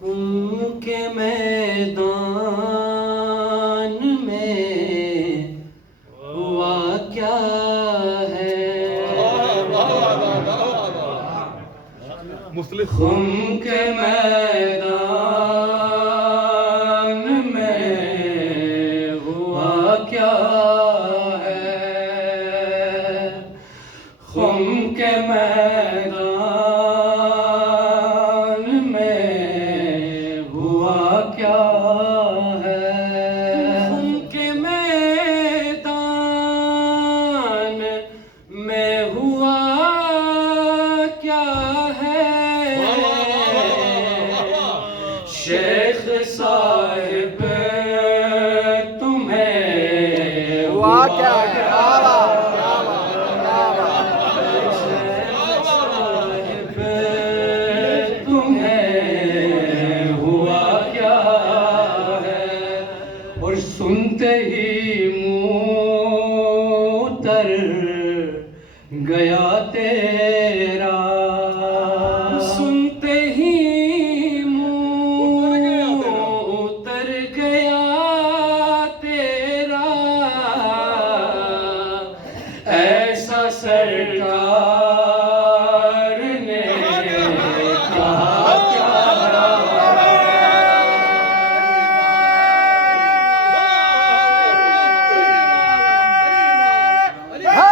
خون کے میدان میں ہوا کیا ہے؟ خون کے میدان میں ہوا کیا ہے؟ خون کے میدان میں ہوا کیا ہے؟ خون کے میدان میں ہوا کیا ہے؟ شیخ صاحب تمہیں ہوا کیا ہے؟ سنتے ہی منہ تر گیا تیرا، سنتے ہی منہ تر گیا تیرا، ایسا سرکار نے کہا کیا گیا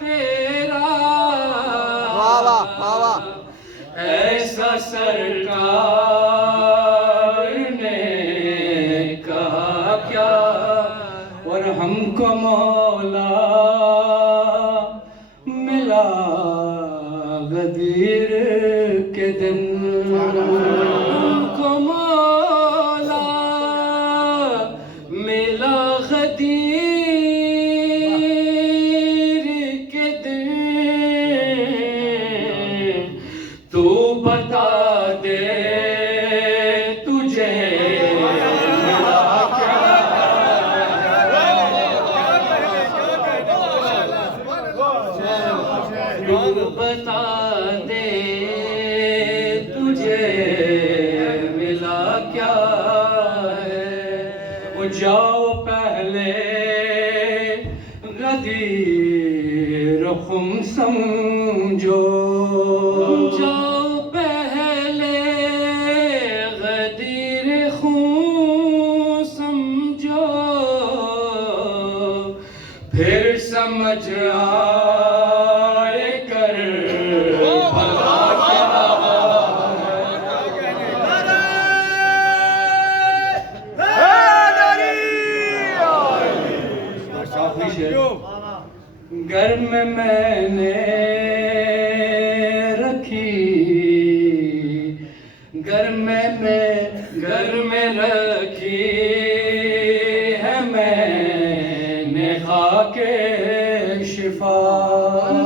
تیرا، ایسا سرکار نے کہا کیا؟ اور ہم کو مولا ملا غدیر کے دن، ہم کو مولا ملا غدیر کے دن، تو بتا دے تجھے ملا کیا؟ تو بتا دے تجھے ملا کیا ہے؟ وہ جاؤ پہلے غدیر خم سمجھو، جاؤ پہلے غدیر خم سمجھو، پھر سمجھ آئے کر بھلا کیا گھر میں نے رکھی، گھر میں رکھی ہے میں نے خاک شفا،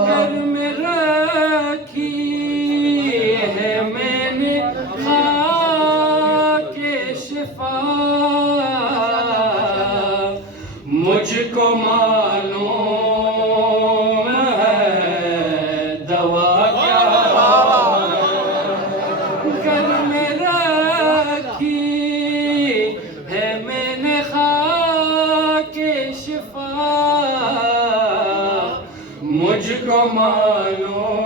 گھر میں رکھی ہے میں نے خاک شفا، مجھ کو معلوم ہے دوا کیا گھر میں رکھی ہے میں نے خاک شفا، مجھ کو معلوم